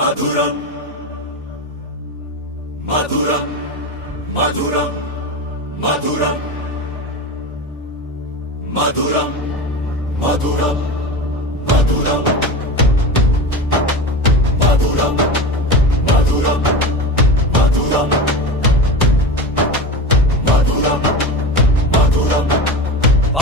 మధురం మధురం మధురం మధురం మధురం మధురం మధురం మధురం మధురం మధురం మధురం మధురం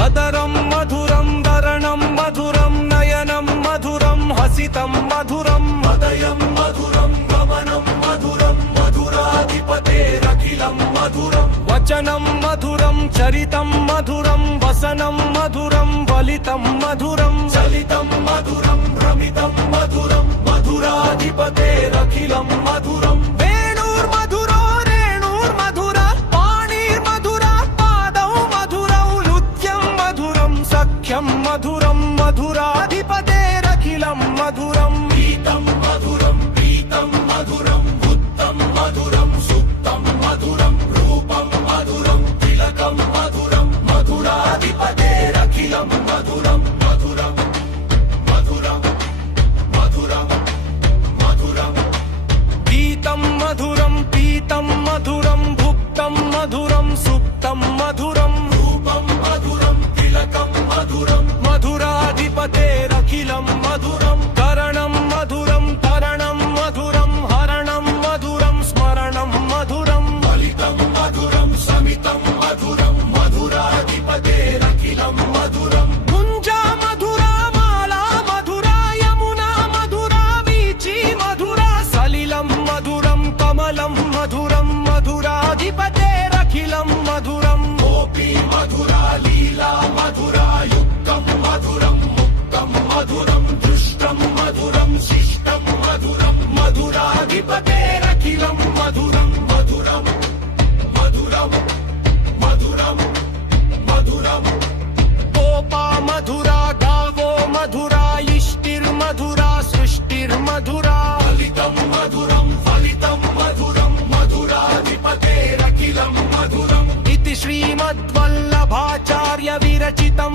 అదరం మధురం దరణం మధురం నయనం మధురం హసితం మధురం మదయం మధురం గమనం మధురం మధురాధిపతేరఖిలం మధురం వచనం మధురం చరితం మధురం వసనం మధురం వలితం మధురం చలితం మధురం భ్రమితం మధురం మధురాధిపతేరఖిలం మధురం వేణుర్మధురో రేణుర్మధుర పాణిర్మధుర పాదౌ మధురౌ నృత్యం మధురం సఖ్యం మధురం మధురాధిపతేరఖిలం మధురం ప్రీతం మధురం ప్రీతం మధురం ఉత్తం మధురం సుప్తం మధురం రూపం మధురం తిలకం మధురం మధురాధిపతేరఖిలం మధురం మధురం మధురం మధురం మధురం గీతం మధురం పీతం మధురం భుక్తం మధురం సుప్తం మధురం రూపం మధురం తిలకం మధురం మధురాధిపతేరఖిలం మధురం కరణం మధురం తరణం మధురం హరణం మధురం స్మరణం మధురం ఫలితం మధురం సమితం మధురం మధురాధిపతేరఖిలం మధురం కుంజా మధురా మాలా మధురా యమునా మధురా వీచి మధురా సలిలం మధురం కమలం మధురం మధురాధిపతేరఖిలం మధురం గోపీ మధురా లీలా మధురా యుక్తం మధురం ముక్తం మధురం దృష్టం మధురం శిష్టం మధురం మధురాధిపతేరఖిలం మధురం మధురం మధురం మధురం మధురం గోపా మధురా గావో మధురా ఇష్టిర్మధురా సృష్టిర్మధురా ఫలితం మధురం ఫలితం మధురం మధురాధిపతేరఖిలం మధురం इति श्रीमद्वल्लभाचार्य विरचितं